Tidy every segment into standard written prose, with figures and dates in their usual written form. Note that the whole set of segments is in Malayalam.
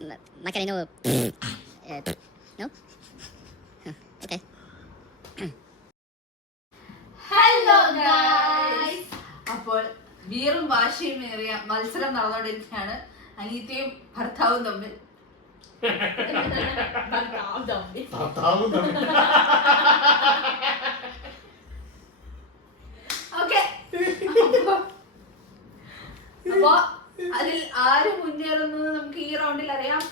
Macarena. No? Okay. Hello guys. അപ്പോൾ വീറും വാശിയും ഏറിയ മത്സരം നടന്നുകൊണ്ടിരിക്കുകയാണ് അനീറ്റയും ഭർത്താവും തമ്മിൽ. ഓക്കെ, അപ്പോ അതിൽ ആര് മുന്നേറുന്നത് നമുക്ക് ഈ റൗണ്ടിൽ അറിയാം.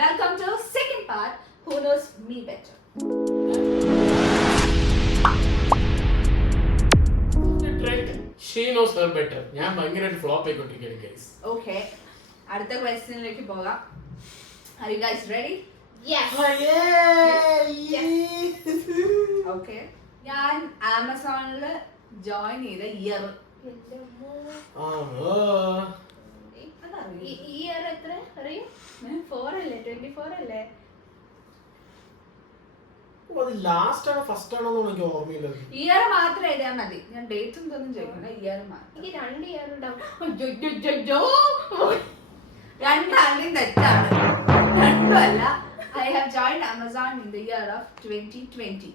Welcome to second part, who knows me better. She knows her better. ഞാൻ ഭയങ്കരമായിട്ട് ഫ്ലോപ്പ് ആയിക്കൊണ്ടിരിക്കുകയാണ് ഗൈസ്. ഓക്കെ, അടുത്ത ക്വസ്റ്റ്യനിലേക്ക് പോകാം. Are you guys ready? Yes. Okay, ഞാൻ ആമസോണില് ജോയിൻ ചെയ്ത ഇയർ ഈ ഇയർ എത്ര അറിയും? 4 അല്ലേ? 24 അല്ലേ? അത് ലാസ്റ്റ് ആണോ ഫസ്റ്റ് ആണോ എനിക്ക് ഓർമ്മയില്ല. ഇയർ മാത്രം എഴുതിയാൽ മതി, ഞാൻ ഡേറ്റ് ഒന്നും ചോദിക്കണ്ട. ഇയർ മാത്രം. എനിക്ക് 2 ഇയർ ഉണ്ടാവും. രണ്ടാളും തെറ്റാണ്, രണ്ടുമല്ല. I have joined Amazon in the year of 2020.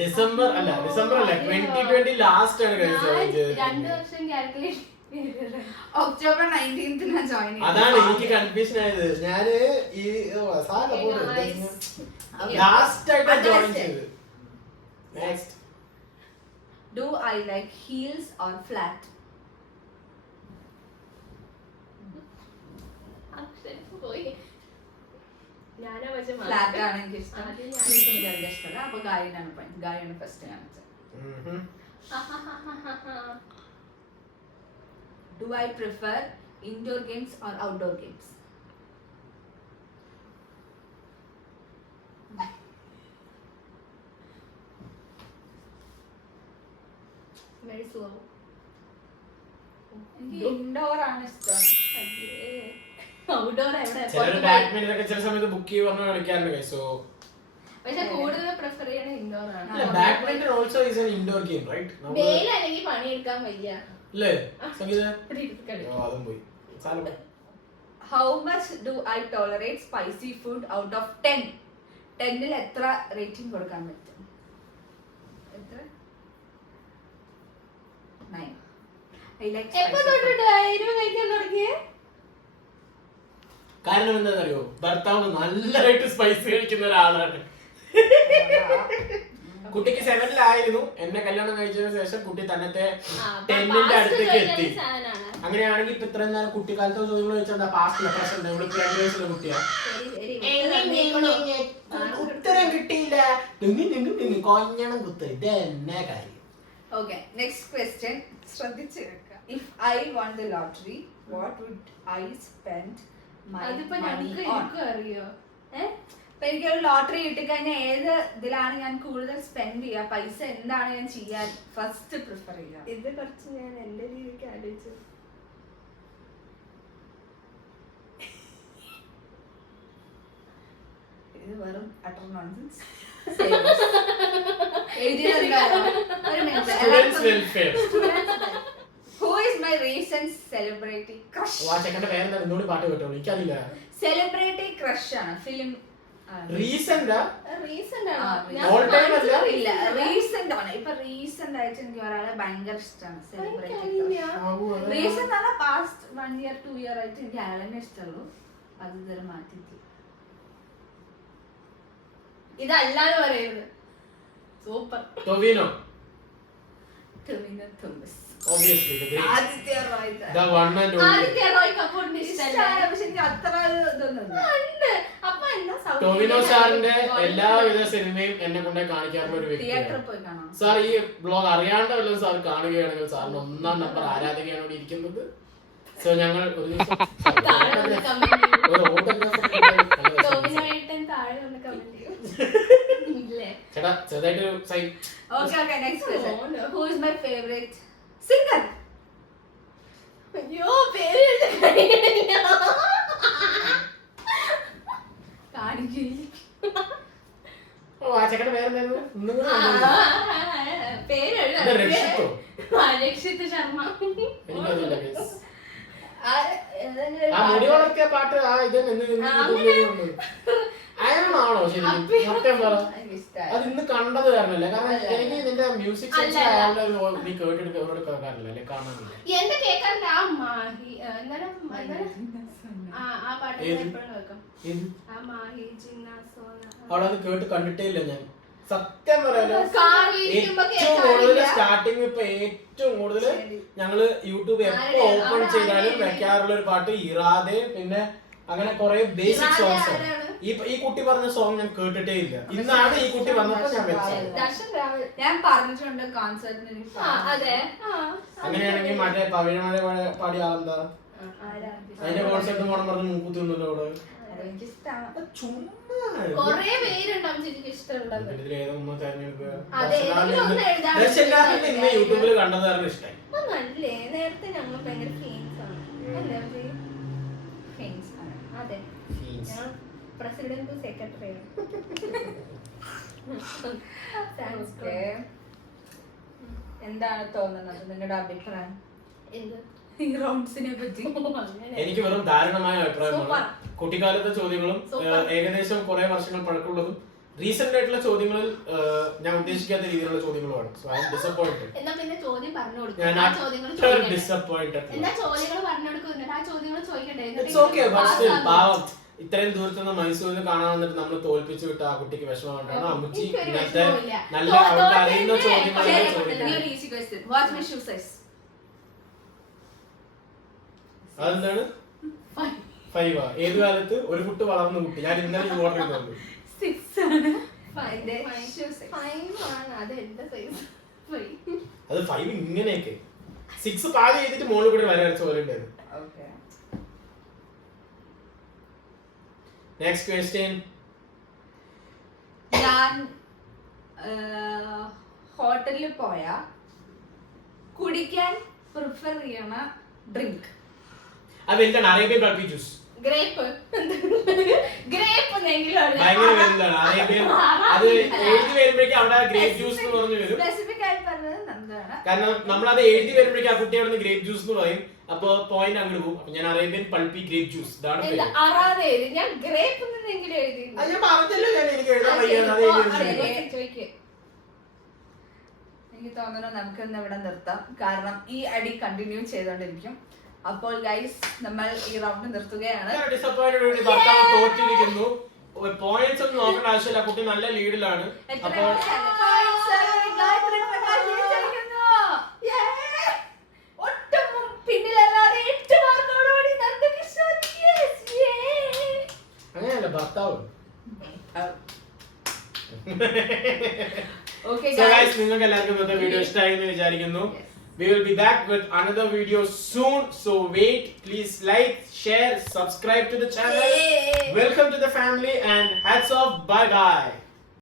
December അല്ല 2020 ലാസ്റ്റ് ആണ് ഗൈസ്. 2 വർഷം കാൽക്കുലേഷൻ. ഒക്ടോബർ 19th ഞാൻ ജോയിൻ ചെയ്തു. അതാണ് എനിക്ക് കൺഫ്യൂഷൻ ആയത്. ഞാന് ഈ ലാസ്റ്റ് ആയിട്ട് ജോയിൻ ചെയ്തത്. Next, Do I like heels or flat? ഞാനാ പക്ഷെ ഫ്ലാറ്റ് ആണ് എനിക്ക് ഇഷ്ടം. എനിക്ക് അധികം ഇഷ്ടമല്ല. അപ്പൊ ഗായാണ് ഫസ്റ്റ് കാണിച്ചത്. Do I prefer indoor games or outdoor games? Very slow. എനിക്ക് ഇൻഡോർ ആണ് ഇഷ്ടം. ഔട്ട്ഡോർ എവിടെ? ചിലർ ബാഡ്മിന്റൺ ഒക്കെ ചില സമയത്ത് ബുക്ക് ചെയ്ത് പറഞ്ഞ് കളിക്കാറുണ്ട് ഗൈസ്. സോ പക്ഷെ കൂടുതൽ പ്രിഫർ ചെയ്യണ ഇൻഡോർ ആണ്. Badminton also is an indoor game right? വെയിൽ അല്ലെങ്കിൽ പണിയെടുക്കാൻ വയ്യ അല്ലേ സംഗീത? കളിക്കും. അതും പോയി. How much do I tolerate spicy food out of 10? 10ൽ എത്ര റേറ്റിംഗ് കൊടുക്കാൻ പറ്റും? എത്ര? 9. I like എപ്പോ spicy food. തൊട്ടിട്ട് എരിവ് കഴിക്കാൻ തുടങ്ങിയേ? കാരണം എന്താണെന്നറിയോ, ഭർത്താവ് നല്ലതായിട്ട് സ്പൈസി കഴിക്കുന്ന ഒരാളാണ്. കുട്ടിക്ക് 7ലായിരുന്നു. എന്നെ കല്യാണം കഴിച്ചതിന് ശേഷം കുട്ടി തന്നത്തെ 10ന്റെ അടുത്തേക്ക് എത്തി. അങ്ങനെയാണെങ്കിൽ ഇപ്പൊ ഇത്രയും നേരം കുട്ടിക്കാലത്തെ ചോദ്യങ്ങൾ ചോദിച്ചാൽ പാസ്റ്റിലെ പ്രശ്നം 2 വയസ്സുള്ള കുട്ടിയാ. ഉത്തരം കിട്ടിയില്ല. കൊഞ്ഞണം കുത്ത്. ഇതെന്നെ കാര്യം. Okay, next question. ശ്രദ്ധിച്ച് കേൾക്കുക. If I won the lottery, what would I spend my അതിപ്പോ money ഞങ്ങൾക്ക് on? എനിക്കും അറിയോ? ഇപ്പൊ എനിക്കൊരു ലോട്ടറി കിട്ടിക്കഴിഞ്ഞാൽ ഏത് ഇതിലാണ് ഞാൻ കൂടുതൽ സ്പെൻഡ് ചെയ്യുക, പൈസ എന്താണ് ഞാൻ ചെയ്യാൻ ഫസ്റ്റ് പ്രിഫർ ചെയ്യുക? ഇത് കുറച്ച് ഞാൻ എന്റെ രീതിക്ക് ആലോചിച്ചു. ഇത് വെറും utter nonsense. Students welfare. Who is my recent celebrity crush? വാച്ചക്കന്റെ പേരെന്താ? ഇന്നോട് പാട്ട് കേട്ടോ, എനിക്കറിയില്ല. Celebrity crush ആണ്. ഫിലിം റീസെന്റാ? റീസെന്റ് ആണ്. All time അല്ല? ഇല്ല, റീസെന്റ് ആണ്. ഇപ്പൊ റീസെന്റ് ആയിട്ട് എനിക്ക് ഒരാളെ ഭയങ്കര ഇഷ്ടമാണ്. സെലിബ്രിറ്റി റീസെന്റ് ആണ്. പാസ്റ്റ് 1 year 2 year ആയിട്ട് എനിക്ക് അയാളെന്നെ ഇഷ്ടമുള്ളൂ. അത് ഇതുവരെ മാറ്റിയിട്ടില്ല. ഇതല്ലാന്ന് പറയുന്നത് super. Tovino. Tovino Thomas. Obviously, the great. Aditya Roy. The one and only. Aditya Roy കപൂറിന്റെ ഇഷ്ടമല്ല. പക്ഷെ എനിക്ക് അത്ര ഇതൊന്നും ഉണ്ട്. അപ്പൊ എന്താ സൗത്ത് ടൊവിനോ സാറിന്റെ എല്ലാവിധ സിനിമയും എന്നെ കൊണ്ടേ കാണിക്കാറുള്ള ഒരു തിയേറ്ററിൽ വ്യക്തിയാണ് പോയി കാണാം. സാർ. ഈ ബ്ലോഗ് അറിയാണ്ട് വല്ലതും സാർ കാണുകയാണെങ്കിൽ സാറിന് 1ാം നമ്പർ ആരാധകയാണ് ഇവിടെ ഇരിക്കുന്നത്. സോ ഞങ്ങൾ ഒരു ദിവസം ഒരു ടോവിനോയേട്ടൻ താഴെ ഒന്ന് കമന്റ് ചെയ്യും. ഇല്ലേ? ചേട്ടാ ചെറുതായിട്ട് sign. Okay, next question. Who is my favorite singer? അയ്യോ പേര് കഴിയില്ല. കാണിക്കില്ല. ഓ ആ ചെക്കന്റെ പേരെന്തായിരുന്നു? ഒന്നും കൂടെ പേര് രക്ഷിത്തോ? രക്ഷിത് ശർമ്മ. എനിക്കറിയില്ല guys. ആ മുടി വളർത്തിയ പാട്ട് ആ അയാളാണോ ശരിക്കും സത്യം പറ? അത് ഇന്ന് കണ്ടത് കാരണല്ലേ, കാരണം എനിക്ക് നിന്റെ മ്യൂസിക് സെൻസ് അയാളുടെ നീ കേട്ടിട്ട് അവരോട് കേൾക്കാറില്ല അല്ലെ, കാണാറില്ല. എന്റെ കേൾക്കാറില്ല. ആ മാഹി ആ പാട്ട് എപ്പോഴും കേൾക്കാം. ആ മാഹി അവളത് കേട്ട് കണ്ടിട്ടേ ഇല്ല ഞാൻ സത്യം പറയാലോ. ഏറ്റവും കൂടുതൽ സ്റ്റാർട്ടിങ് ഇപ്പൊ ഏറ്റവും കൂടുതൽ ഞങ്ങള് യൂട്യൂബ് എപ്പോ ഓപ്പൺ ചെയ്താലും വെക്കാറുള്ള ഒരു പാട്ട് ഇറാദെ, പിന്നെ അങ്ങനെ കുറെ ബേസിക് സോങ്സ്. ഈ കുട്ടി പറഞ്ഞ സോങ് ഞാൻ കേട്ടിട്ടേ ഇല്ല. ഇന്നാണ് ഈ കുട്ടി വന്നപ്പോ ഞാൻ വെച്ചത്. ഞാൻ പറഞ്ഞിട്ടുണ്ട് കോൺസെർട്ടിന്. അങ്ങനെയാണെങ്കിൽ മറ്റേ പവിഴമഴ പാടിയ ആളെന്താ, അതിന്റെ കോൺസെർട്ട് പോകണം പറഞ്ഞ് മൂക്കുത്തുന്നല്ലോ അവിടെ. കൊറേ പേരുണ്ടാവും ശരിക്കും ഇഷ്ടമുള്ളത്. യൂട്യൂബിൽ കണ്ടത് കാരണം ഇഷ്ടമായി. നല്ലേ, നേരത്തെ ഞങ്ങൾ ഭയങ്കര ഫേമസ് ആണ്. അതെ, ഞാൻ പ്രസിഡന്റ് സെക്രട്ടറി ആണ്. എന്താണ് തോന്നുന്നത്, നിങ്ങളുടെ അഭിപ്രായം എന്ത് ഈ റൗണ്ട്സിനെ പറ്റി? എനിക്ക് വെറും ധാരണമായ അഭിപ്രായമാണ്. കുട്ടിക്കാലത്തെ ചോദ്യങ്ങളും ഏകദേശം കുറെ വർഷങ്ങൾ പഴക്കമുള്ളതും റീസെന്റ് ആയിട്ടുള്ള ചോദ്യങ്ങളിൽ ഞാൻ ഉദ്ദേശിക്കാത്ത രീതിയിലുള്ള ചോദ്യങ്ങളുമാണ്. So I am disappointed. എന്നാ പിന്നെ ചോദ്യം പറഞ്ഞു കൊടുക്കും. ഞാൻ ആ ചോദ്യങ്ങൾ ചോദിക്കണ്ടേ? ഡിസപ്പോയിന്റഡ്. എന്നാ ചോദ്യങ്ങൾ പറഞ്ഞു കൊടുക്കും. ആ ചോദ്യങ്ങൾ ചോദിക്കണ്ടേ? ഇറ്റ്സ് ഓക്കേ, ബട്ട് സ്റ്റിൽ പാവം ഇത്രയും ദൂരത്ത് നിന്ന് മൈസൂരിൽ കാണാൻ വന്നിട്ട് നമ്മൾ തോൽപ്പിച്ചു വിട്ട ആ കുട്ടിക്ക് വിഷമമായിട്ടാണ് അമ്മച്ചി ഇന്നത്തെ നല്ല അവൾക്ക് അറിയുന്ന ചോദ്യങ്ങൾ ചോദിക്കുന്നത്. അതെന്താണ് 5? ഏത് കാലത്ത് ഒരു ഫുട്ട് വളർന്ന കുട്ടി? ഞാൻ ഇന്നലെ ഓർഡർ ചെയ്തോളൂ. 6 ആണ്. അത് 5 ഇങ്ങനെയൊക്കെ 6 പാതി ചെയ്തിട്ട് മോളിൽ കൂടി വരച്ച പോലെ ഉണ്ടായിരുന്നു. Next question. ഞാൻ ഹോട്ടലിൽ പോയാ കുടിക്കാൻ പ്രിഫർ ചെയ്യണ ഡ്രിങ്ക് അത് എന്താണ്? Arabian pulpy juice. ഗ്രേപ്പ് ഭയങ്കര വലുതാണ് അറേബ്യൻ. അത് എഴുതി വരുമ്പോഴേക്കും അവിടെ ഗ്രേപ്പ് ജ്യൂസ് എന്ന് പറഞ്ഞു വരും. സ്പെസിഫിക് ആയി പറഞ്ഞത് നന്ദാണ്. കാരണം നമ്മളത് എഴുതി വരുമ്പോഴേക്കും ആ കുട്ടി അവിടെ നിന്ന് ഗ്രേപ്പ് ജ്യൂസ് എന്ന് പറയും. അപ്പൊ പോയിന്റ് അങ്ങോട്ട് പോകും. അപ്പൊ ഞാൻ അറേബ്യൻ പൾപ്പി ഗ്രേപ്പ് ജ്യൂസ് ഇതാണ് പേര്. ഞാൻ ഗ്രേപ്പ് എഴുതി. അത് ഞാൻ പറഞ്ഞല്ലോ, ഞാൻ എനിക്ക് എഴുതാൻ വയ്യാതെ എനിക്ക് തോന്നുന്നു നമുക്ക് ഇന്ന് ഇവിടെ നിർത്താം, കാരണം ഈ അടി കണ്ടിന്യൂ ചെയ്തോണ്ടിരിക്കും. അപ്പോൾ ഗൈസ് നമ്മൾ ഈ റൗണ്ട് നിർത്തുകയാണ്. ഡിസപ്പോയിന്റഡ്. ഭർത്താവ് തോറ്റിരിക്കുന്നു. പോയിന്റ്സ് ഒന്നും നോക്കേണ്ട ആവശ്യമില്ല, കുട്ടി നല്ല ലീഡിലാണ്. അപ്പോൾ അങ്ങനെയല്ല ഭർത്താവ്. നിങ്ങൾക്ക് എല്ലാവർക്കും ഇന്നത്തെ വീഡിയോ ഇഷ്ടമായി എന്ന് വിചാരിക്കുന്നു. We will be back with another video soon, so wait. Please like, share, subscribe to the channel. Welcome to the family and hats off. Bye bye.